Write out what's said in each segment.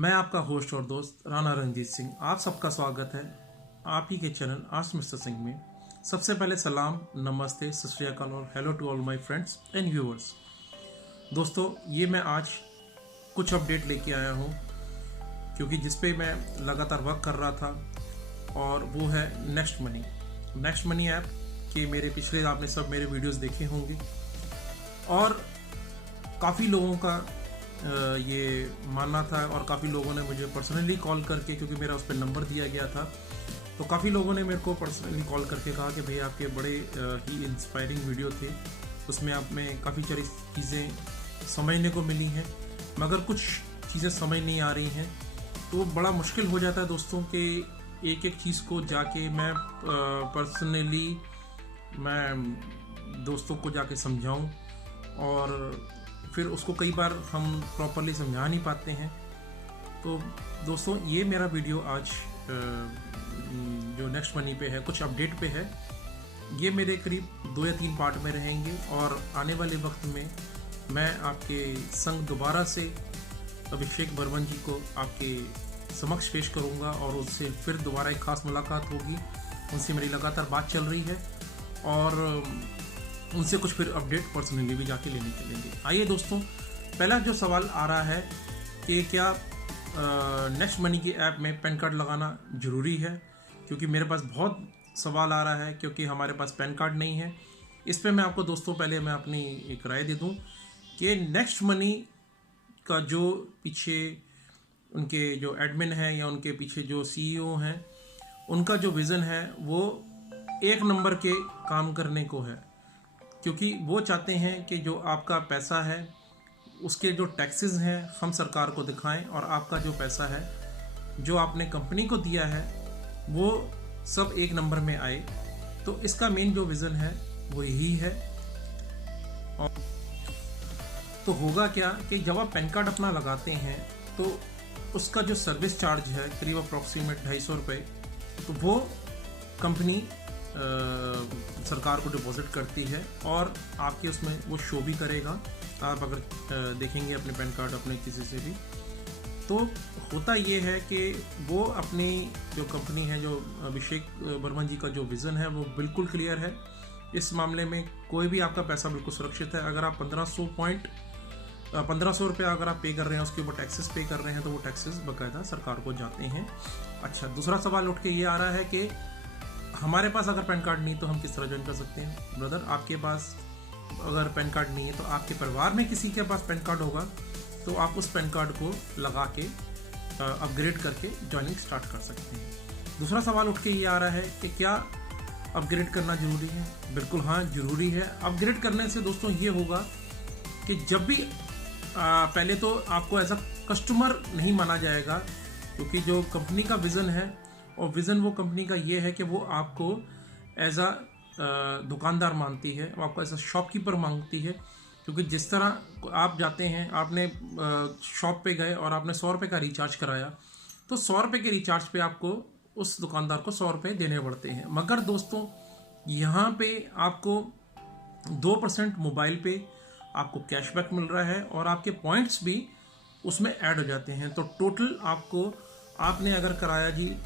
मैं आपका होस्ट और दोस्त राणा रंजीत सिंह, आप सबका स्वागत है आप ही के चैनल आस्क मिस्टर सिंह में। सबसे पहले सलाम, नमस्ते, सत श्री अकाल और hello to all my friends and viewers. दोस्तों, ये मैं आज कुछ अपडेट लेके आया हूँ क्योंकि जिस पे मैं लगातार वर्क कर रहा था और वो है नेक्स्ट मनी ऐप के मेरे पिछले आपने सब मेरे वीडियोस देखे होंगे और काफ़ी लोगों का ये मानना था और काफ़ी लोगों ने मुझे पर्सनली कॉल करके, क्योंकि मेरा उस पर नंबर दिया गया था, तो काफ़ी लोगों ने मेरे को पर्सनली कॉल करके कहा कि भैया आपके बड़े ही इंस्पायरिंग वीडियो थे, उसमें आप में काफ़ी सारी चीज़ें समझने को मिली हैं मगर कुछ चीज़ें समझ नहीं आ रही हैं। तो बड़ा मुश्किल हो जाता है दोस्तों कि एक एक चीज़ को जाके मैं पर्सनली मैं दोस्तों को जाके समझाऊं और फिर उसको कई बार हम प्रॉपरली समझा नहीं पाते हैं। तो दोस्तों, ये मेरा वीडियो आज जो नेक्स्ट मनी पे है, कुछ अपडेट पे है। ये मेरे करीब 2 या 3 पार्ट में रहेंगे और आने वाले वक्त में मैं आपके संग दोबारा से अभिषेक बर्मन जी को आपके समक्ष पेश करूंगा और उससे फिर दोबारा एक ख़ास मुलाकात होगी। उनसे मेरी लगातार बात चल रही है और उनसे कुछ फिर अपडेट पर्सनली भी जाके लेने चलेंगे। आइए दोस्तों, पहला जो सवाल आ रहा है कि क्या नेक्स्ट मनी की ऐप में पैन कार्ड लगाना ज़रूरी है, क्योंकि मेरे पास बहुत सवाल आ रहा है क्योंकि हमारे पास पैन कार्ड नहीं है। इस पे मैं आपको दोस्तों पहले मैं अपनी एक राय दे दूं कि नेक्स्ट मनी का जो पीछे उनके जो एडमिन है या उनके पीछे जो सीईओ हैं, उनका जो विज़न है वो एक नंबर के काम करने को है, क्योंकि वो चाहते हैं कि जो आपका पैसा है उसके जो टैक्सेस हैं हम सरकार को दिखाएं और आपका जो पैसा है जो आपने कंपनी को दिया है वो सब एक नंबर में आए। तो इसका मेन जो विज़न है वो यही है। और तो होगा क्या कि जब आप पैन कार्ड अपना लगाते हैं तो उसका जो सर्विस चार्ज है करीब अप्रॉक्सीमेट 250 रुपये, तो वो कंपनी सरकार को डिपॉजिट करती है और आपके उसमें वो शो भी करेगा। आप अगर देखेंगे अपने पैन कार्ड अपने किसी से भी, तो होता ये है कि वो अपनी जो कंपनी है, जो अभिषेक बर्मन जी का जो विज़न है वो बिल्कुल क्लियर है। इस मामले में कोई भी आपका पैसा बिल्कुल सुरक्षित है। अगर आप 1500 रुपये अगर आप पे कर रहे हैं, उसके ऊपर टैक्सेस पे कर रहे हैं, तो वो टैक्सेस बाकायदा सरकार को जाते हैं। अच्छा, दूसरा सवाल उठ के ये आ रहा है कि हमारे पास अगर पैन कार्ड नहीं तो हम किस तरह ज्वाइन कर सकते हैं। ब्रदर, आपके पास अगर पैन कार्ड नहीं है तो आपके परिवार में किसी के पास पैन कार्ड होगा, तो आप उस पैन कार्ड को लगा के अपग्रेड करके ज्वाइनिंग स्टार्ट कर सकते हैं। दूसरा सवाल उठ के ये आ रहा है कि क्या अपग्रेड करना ज़रूरी है। बिल्कुल हाँ, ज़रूरी है। अपग्रेड करने से दोस्तों ये होगा कि जब भी पहले तो आपको एज अ कस्टमर नहीं माना जाएगा, क्योंकि जो कंपनी का विज़न है और विज़न वो कंपनी का ये है कि वो आपको एज अ दुकानदार मानती है, वो आपको एज अ शॉपकीपर मांगती है। क्योंकि जिस तरह आप जाते हैं, आपने शॉप पे गए और आपने 100 रुपये का रिचार्ज कराया, तो 100 रुपये के रिचार्ज पे आपको उस दुकानदार को 100 रुपये देने पड़ते हैं। मगर दोस्तों, यहाँ पे आपको 2% मोबाइल पे आपको कैशबैक मिल रहा है और आपके पॉइंट्स भी उसमें ऐड हो जाते हैं। तो टोटल आपको, आपने अगर कराया जी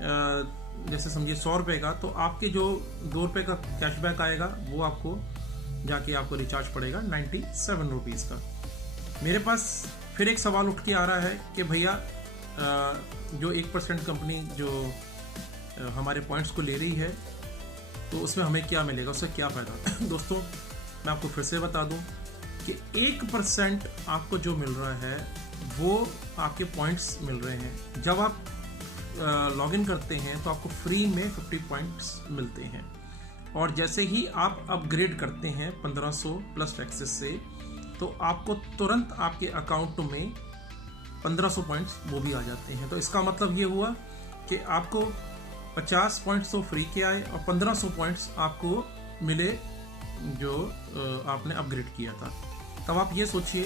जैसे समझिए 100 रुपये का, तो आपके जो 2 रुपये का कैशबैक आएगा वो आपको जाके आपको रिचार्ज पड़ेगा 97 रुपीज़ का। मेरे पास फिर एक सवाल उठ के आ रहा है कि भैया जो 1% कंपनी जो हमारे पॉइंट्स को ले रही है, तो उसमें हमें क्या मिलेगा, उससे क्या फ़ायदा। दोस्तों, मैं आपको फिर से बता दूं कि 1% आपको जो मिल रहा है वो आपके पॉइंट्स मिल रहे हैं। जब आप लॉगिन करते हैं तो आपको फ्री में 50 पॉइंट्स मिलते हैं और जैसे ही आप अपग्रेड करते हैं 1500 प्लस टैक्सेस से, तो आपको तुरंत आपके अकाउंट में 1500 पॉइंट्स वो भी आ जाते हैं। तो इसका मतलब ये हुआ कि आपको 50 पॉइंट्स तो फ्री के आए और 1500 पॉइंट्स आपको मिले जो आपने अपग्रेड किया था। तब आप ये सोचिए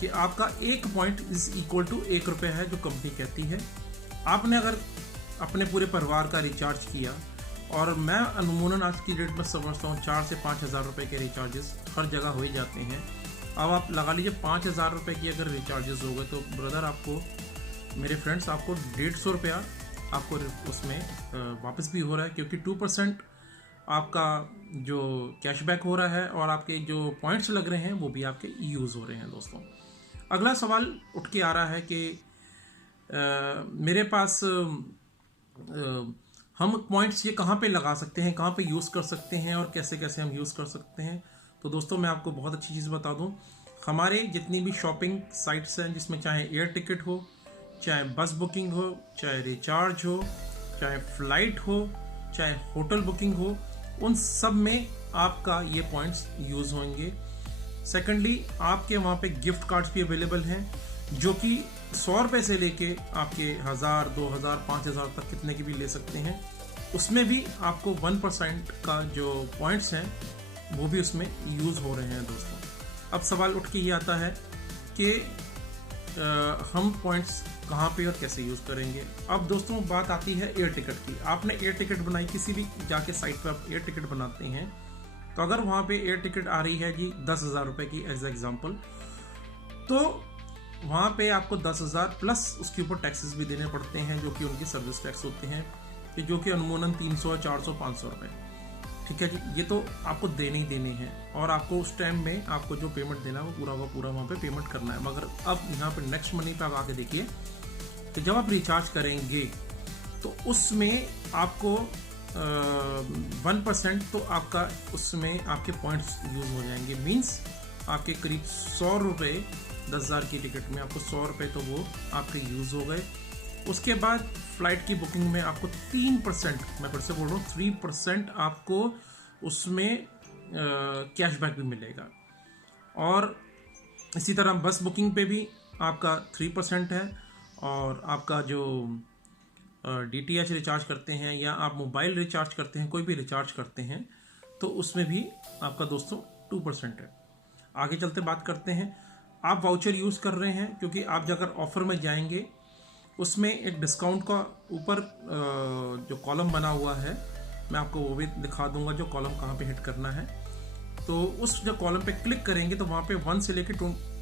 कि आपका 1 पॉइंट इज इक्वल टू 1 रुपये है जो कंपनी कहती है। आपने अगर अपने पूरे परिवार का रिचार्ज किया, और मैं अमूमन आज की डेट में समझता हूँ 4 से 5 हज़ार रुपये के रिचार्जेस हर जगह हो ही जाते हैं। अब आप लगा लीजिए 5,000 रुपये की अगर रिचार्जेस हो गए तो ब्रदर आपको मेरे फ्रेंड्स आपको 150 रुपया आपको उसमें वापस भी हो रहा है, क्योंकि 2% आपका जो कैशबैक हो रहा है और आपके जो पॉइंट्स लग रहे हैं वो भी आपके यूज़ हो रहे हैं। दोस्तों अगला सवाल उठ के आ रहा है कि मेरे पास हम पॉइंट्स ये कहाँ पे लगा सकते हैं, कहाँ पे यूज़ कर सकते हैं और कैसे कैसे हम यूज़ कर सकते हैं। तो दोस्तों मैं आपको बहुत अच्छी चीज़ बता दूं, हमारे जितनी भी शॉपिंग साइट्स हैं जिसमें चाहे एयर टिकट हो, चाहे बस बुकिंग हो, चाहे रिचार्ज हो, चाहे फ्लाइट हो, चाहे होटल बुकिंग हो, उन सब में आपका ये पॉइंट्स यूज़ होंगे। सेकेंडली आपके वहाँ पे गिफ्ट कार्ड्स भी अवेलेबल हैं जो कि 100 रुपये से लेके आपके 1000, 2000, 5000 तक कितने की भी ले सकते हैं। उसमें भी आपको 1% का जो पॉइंट्स हैं वो भी उसमें यूज़ हो रहे हैं। दोस्तों अब सवाल उठ के ये आता है कि हम पॉइंट्स कहाँ पे और कैसे यूज़ करेंगे। अब दोस्तों बात आती है एयर टिकट की। आपने एयर टिकट बनाई, किसी भी जाके साइट पर आप एयर टिकट बनाते हैं, तो अगर वहाँ पे एयर टिकट आ रही है जी 10,000 रुपये की एज एग्जाम्पल, तो वहाँ पे आपको 10,000 प्लस उसके ऊपर टैक्सेस भी देने पड़ते हैं जो कि उनकी सर्विस टैक्स होते हैं, कि जो कि अमूमन 300, 400, 500 रुपये। ठीक है जी, ये तो आपको देने ही देने हैं और आपको उस टाइम में आपको जो पेमेंट देना है वो पूरा वहाँ पे पेमेंट करना है। मगर अब यहाँ पे नेक्स्ट मनी पे आप आके देखिए कि जब आप रिचार्ज करेंगे तो उसमें आपको 1% तो आपका उसमें आपके पॉइंट्स यूज़ हो जाएंगे। मीन्स आपके करीब 100 रुपये 10,000 की टिकट में आपको 100 रुपये तो वो आपके यूज़ हो गए। उसके बाद फ्लाइट की बुकिंग में आपको 3%, मैं फिर से बोल रहा हूँ 3% आपको उसमें कैशबैक भी मिलेगा। और इसी तरह बस बुकिंग पे भी आपका 3% है, और आपका जो DTH रिचार्ज करते हैं या आप मोबाइल रिचार्ज करते हैं, कोई भी रिचार्ज करते हैं, तो उसमें भी आपका दोस्तों 2% है। आगे चलते बात करते हैं, आप वाउचर यूज़ कर रहे हैं क्योंकि आप अगर ऑफ़र में जाएंगे उसमें एक डिस्काउंट का ऊपर जो कॉलम बना हुआ है, मैं आपको वो भी दिखा दूंगा जो कॉलम कहाँ पे हिट करना है। तो उस जो कॉलम पे क्लिक करेंगे तो वहाँ पे 1 से लेकर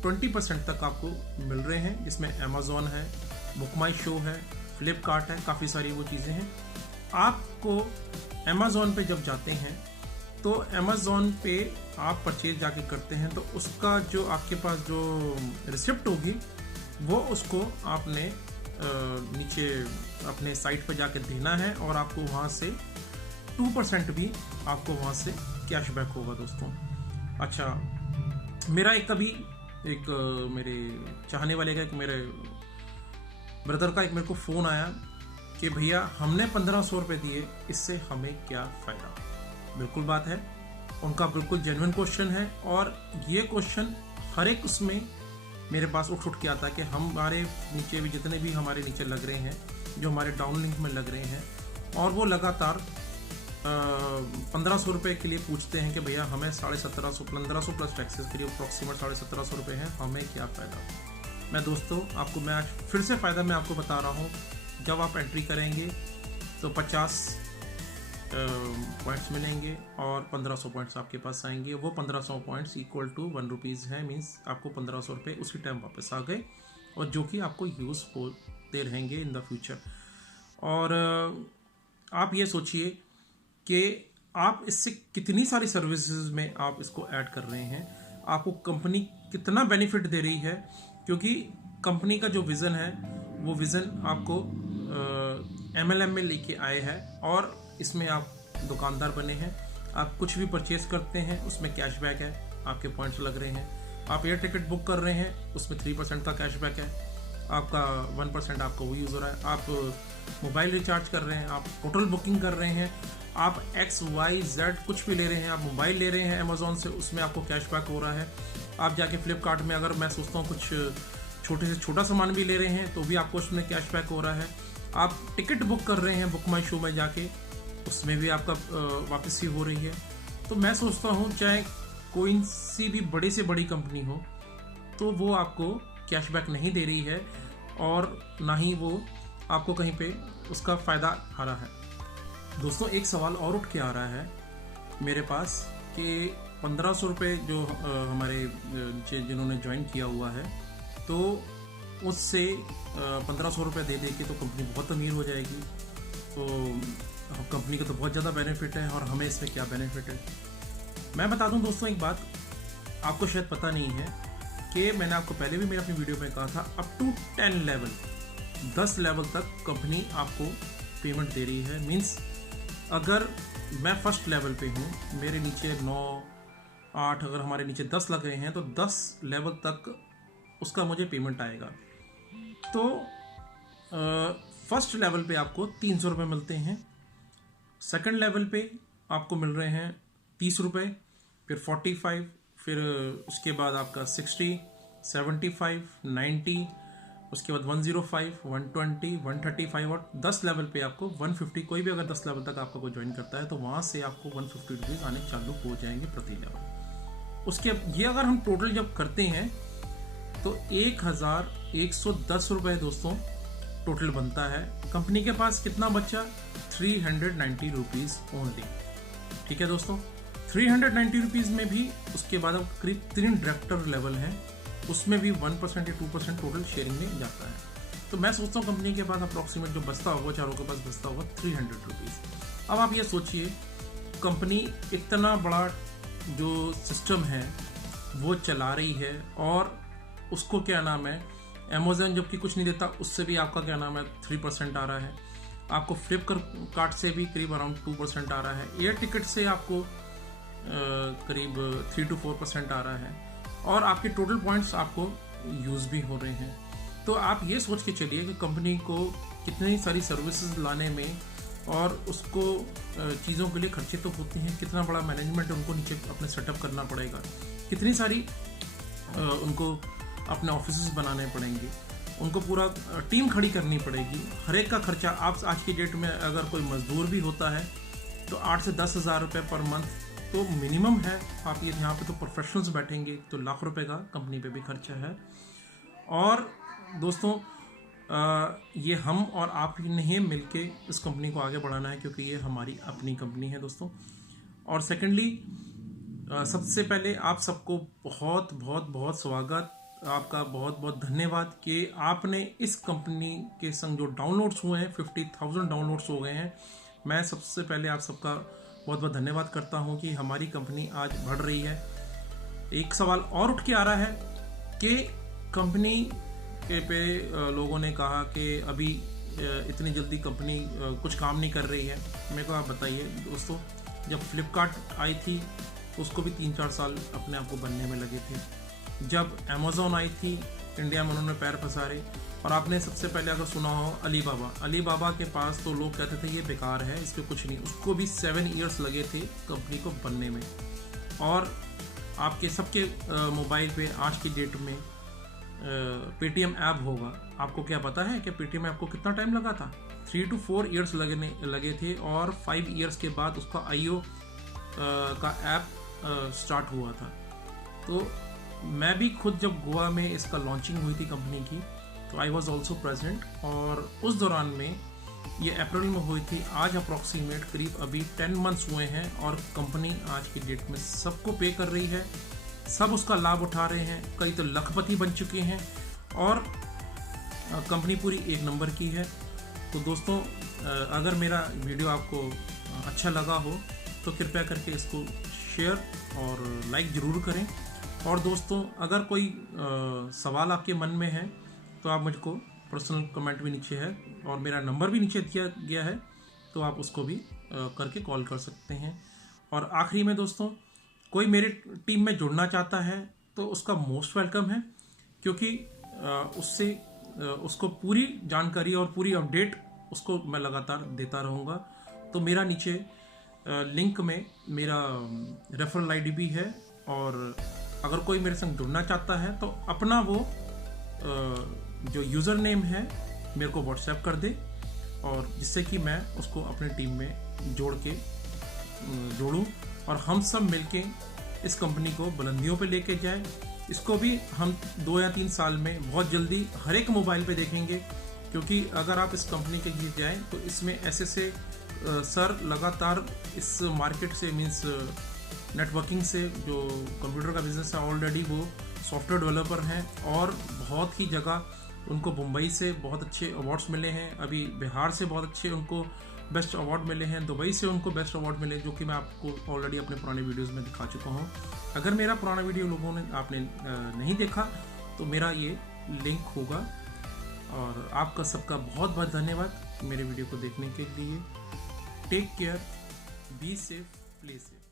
20% तक आपको मिल रहे हैं, जिसमें अमेज़ॉन है, बुक माई शो है, फ्लिपकार्ट है, काफ़ी सारी वो चीज़ें हैं। आपको अमेज़ॉन पे जब जाते हैं तो अमेज़ॉन पे आप परचेज जाके करते हैं तो उसका जो आपके पास जो रिसिप्ट होगी वो उसको आपने नीचे अपने साइट पर जाके देना है और आपको वहाँ से 2% भी आपको वहाँ से कैशबैक होगा। दोस्तों अच्छा, मेरा मेरे चाहने वाले का, एक मेरे ब्रदर का मेरे को फ़ोन आया कि भैया हमने 1500 रुपये दिए, इससे हमें क्या फ़ायदा। बिल्कुल बात है, उनका बिल्कुल जेन्युइन क्वेश्चन है और ये क्वेश्चन हर एक उसमें मेरे पास उठ के आता है कि हमारे नीचे भी जितने भी हमारे नीचे लग रहे हैं, जो हमारे डाउन लिंक में लग रहे हैं, और वो लगातार 1500 रुपये के लिए पूछते हैं कि भैया हमें 1750, 1500 प्लस टैक्सेस के लिए अप्रॉक्सीमेट 1750 रुपये हैं, हमें क्या फ़ायदा। मैं दोस्तों आपको मैं आज फिर से फ़ायदा मैं आपको बता रहा हूँ, जब आप एंट्री करेंगे तो 50 पॉइंट्स मिलेंगे और 1500 पॉइंट्स आपके पास आएंगे। वो 1500 पॉइंट्स इक्वल टू 1 रुपीज़ है, मीन्स आपको 1500 रुपये उसी टाइम वापस आ गए और जो कि आपको यूज़ होते रहेंगे इन द फ्यूचर। और आप ये सोचिए कि आप इससे कितनी सारी सर्विसेज में आप इसको ऐड कर रहे हैं, आपको कंपनी कितना बेनिफिट दे रही है, क्योंकि कंपनी का जो विज़न है वो विज़न आपको MLM में लेके आए हैं और इसमें आप दुकानदार बने हैं। आप कुछ भी परचेज करते हैं उसमें कैशबैक है, आपके पॉइंट्स लग रहे हैं। आप एयर टिकट बुक कर रहे हैं उसमें 3% का कैशबैक है, आपका 1% आपका वो यूज़ हो रहा है। आप मोबाइल रिचार्ज कर रहे हैं, आप होटल बुकिंग कर रहे हैं, आप XYZ कुछ भी ले रहे हैं, आप मोबाइल ले रहे हैं अमेज़ॉन से, उसमें आपको कैशबैक हो रहा है। आप जाके फ्लिपकार्ट में अगर मैं सोचता हूँ कुछ छोटे से छोटा सामान भी ले रहे हैं तो भी आपको उसमें कैशबैक हो रहा है। आप टिकट बुक कर रहे हैं बुक माई शो में जाके, उसमें भी आपका वापसी हो रही है। तो मैं सोचता हूँ चाहे कोई सी भी बड़ी से बड़ी कंपनी हो तो वो आपको कैशबैक नहीं दे रही है और ना ही वो आपको कहीं पे उसका फ़ायदा आ रहा है। दोस्तों एक सवाल और उठ के आ रहा है मेरे पास कि 1500 रुपये जो हमारे जिन्होंने ज्वाइन किया हुआ है, तो उससे 1500 रुपये दे दे के तो कंपनी बहुत अमीर हो जाएगी। तो कंपनी को तो बहुत ज़्यादा बेनिफिट है और हमें इसमें क्या बेनिफिट है। मैं बता दूं दोस्तों एक बात, आपको शायद पता नहीं है कि मैंने आपको पहले भी मेरे अपनी वीडियो में कहा था, अप टू 10 लेवल, 10 लेवल तक कंपनी आपको पेमेंट दे रही है। मीन्स अगर मैं फर्स्ट लेवल पे हूँ, मेरे नीचे 9, 8, अगर हमारे नीचे 10 लग रहे हैं तो 10 लेवल तक उसका मुझे पेमेंट आएगा। तो फर्स्ट लेवल पे आपको 300 रुपये मिलते हैं, सेकंड लेवल पे आपको मिल रहे हैं 30 रुपये, फिर 45, फिर उसके बाद आपका 60, 75, 90, उसके बाद 105, 120, 135 और 10 लेवल पे आपको 150। कोई भी अगर 10 लेवल तक आपका कोई ज्वाइन करता है तो वहाँ से आपको 150 रुपीज़ आने चालू हो जाएंगे प्रति लेवल। उसके ये अगर हम टोटल जब करते हैं तो 1110 रुपये दोस्तों टोटल बनता है। कंपनी के पास कितना बचा? 390 रुपीज़ ओनली। ठीक है दोस्तों, 390 रुपीज़ में भी उसके बाद अब करीब 3 डायरेक्टर लेवल हैं, उसमें भी 1% या 2% टोटल शेयरिंग में जाता है। तो मैं सोचता हूँ कंपनी के पास अप्रॉक्सीमेट जो बचता होगा, चारों के पास बचता होगा 300 रुपीज़। अब आप ये सोचिए, कंपनी इतना बड़ा जो सिस्टम है वो चला रही है और उसको क्या नाम है, अमेज़न जबकि कुछ नहीं देता, उससे भी आपका क्या नाम है 3% आ रहा है। आपको फ्लिपकार्ट से भी करीब अराउंड 2% आ रहा है। एयर टिकट से आपको करीब 3 to 4% आ रहा है और आपके टोटल पॉइंट्स आपको यूज़ भी हो रहे हैं। तो आप ये सोच के चलिए कि कंपनी को कितनी सारी सर्विसेज लाने में और उसको चीज़ों के लिए खर्चे तो होते हैं, कितना बड़ा मैनेजमेंट उनको नीचे अपने सेटअप करना पड़ेगा, कितनी सारी उनको अपने ऑफिसेज बनाने पड़ेंगे, उनको पूरा टीम खड़ी करनी पड़ेगी। हर एक का खर्चा, आप आज की डेट में अगर कोई मजदूर भी होता है तो 8 से 10 हज़ार रुपये पर मंथ तो मिनिमम है। आप ये यहाँ पे तो प्रोफेशनल्स बैठेंगे तो लाख रुपए का कंपनी पे भी खर्चा है। और दोस्तों ये हम और आप ने मिलके इस कंपनी को आगे बढ़ाना है, क्योंकि ये हमारी अपनी कंपनी है दोस्तों। और सेकेंडली सबसे पहले आप सबको बहुत बहुत बहुत स्वागत, आपका बहुत बहुत धन्यवाद कि आपने इस कंपनी के संग जो डाउनलोड्स हुए हैं, 50,000 डाउनलोड्स हो गए हैं। मैं सबसे पहले आप सबका बहुत बहुत धन्यवाद करता हूं कि हमारी कंपनी आज बढ़ रही है। एक सवाल और उठ के आ रहा है कि कंपनी के पे लोगों ने कहा कि अभी इतनी जल्दी कंपनी कुछ काम नहीं कर रही है। मेरे को आप बताइए दोस्तों, जब फ्लिपकार्ट आई थी उसको भी 3-4 साल अपने आप को बनने में लगे थे। जब अमेज़न आई थी इंडिया में उन्होंने पैर पसारे। और आपने सबसे पहले अगर सुना हो अलीबाबा के पास तो लोग कहते थे ये बेकार है, इस पर कुछ नहीं, उसको भी 7 ईयर्स लगे थे कंपनी को बनने में। और आपके सबके मोबाइल पे आज की डेट में पेटीएम ऐप होगा। आपको क्या पता है कि पेटीएम ऐप को कितना टाइम लगा था? 3 to 4 ईयर्स लगे थे और 5 ईयर्स के बाद उसका आईओ का ऐप स्टार्ट हुआ था। तो मैं भी खुद जब गोवा में इसका लॉन्चिंग हुई थी कंपनी की तो आई वॉज ऑल्सो प्रेजेंट, और उस दौरान में ये अप्रैल में हुई थी। आज अप्रॉक्सीमेट करीब अभी 10 मंथ्स हुए हैं और कंपनी आज की डेट में सबको पे कर रही है, सब उसका लाभ उठा रहे हैं, कई तो लखपति बन चुके हैं और कंपनी पूरी एक नंबर की है। तो दोस्तों अगर मेरा वीडियो आपको अच्छा लगा हो तो कृपया करके इसको शेयर और लाइक ज़रूर करें। और दोस्तों अगर कोई सवाल आपके मन में है तो आप मुझको पर्सनल कमेंट भी नीचे है और मेरा नंबर भी नीचे दिया गया है, तो आप उसको भी करके कॉल कर सकते हैं। और आखिरी में दोस्तों, कोई मेरे टीम में जुड़ना चाहता है तो उसका मोस्ट वेलकम है, क्योंकि उससे उसको पूरी जानकारी और पूरी अपडेट उसको मैं लगातार देता रहूँगा। तो मेरा नीचे लिंक में मेरा रेफरल आईडी भी है, और अगर कोई मेरे संग जुड़ना चाहता है तो अपना वो जो यूज़र नेम है मेरे को व्हाट्सएप कर दे, और जिससे कि मैं उसको अपनी टीम में जोड़ूं और हम सब मिलके इस कंपनी को बुलंदियों पे लेके जाएं। इसको भी हम 2 या 3 साल में बहुत जल्दी हर एक मोबाइल पे देखेंगे, क्योंकि अगर आप इस कंपनी के लिए जाएं तो इसमें ऐसे सर लगातार इस मार्केट से मीन्स नेटवर्किंग से जो कंप्यूटर का बिजनेस है ऑलरेडी वो सॉफ्टवेयर डेवलपर हैं और बहुत ही जगह उनको मुंबई से बहुत अच्छे अवार्ड्स मिले हैं, अभी बिहार से बहुत अच्छे उनको बेस्ट अवार्ड मिले हैं, दुबई से उनको बेस्ट अवार्ड मिले, जो कि मैं आपको ऑलरेडी अपने पुराने वीडियोस में दिखा चुका हूँ। अगर मेरा पुराना वीडियो लोगों ने आपने नहीं देखा तो मेरा ये लिंक होगा। और आपका सबका बहुत बहुत धन्यवाद मेरे वीडियो को देखने के लिए। Take care, be safe, play safe.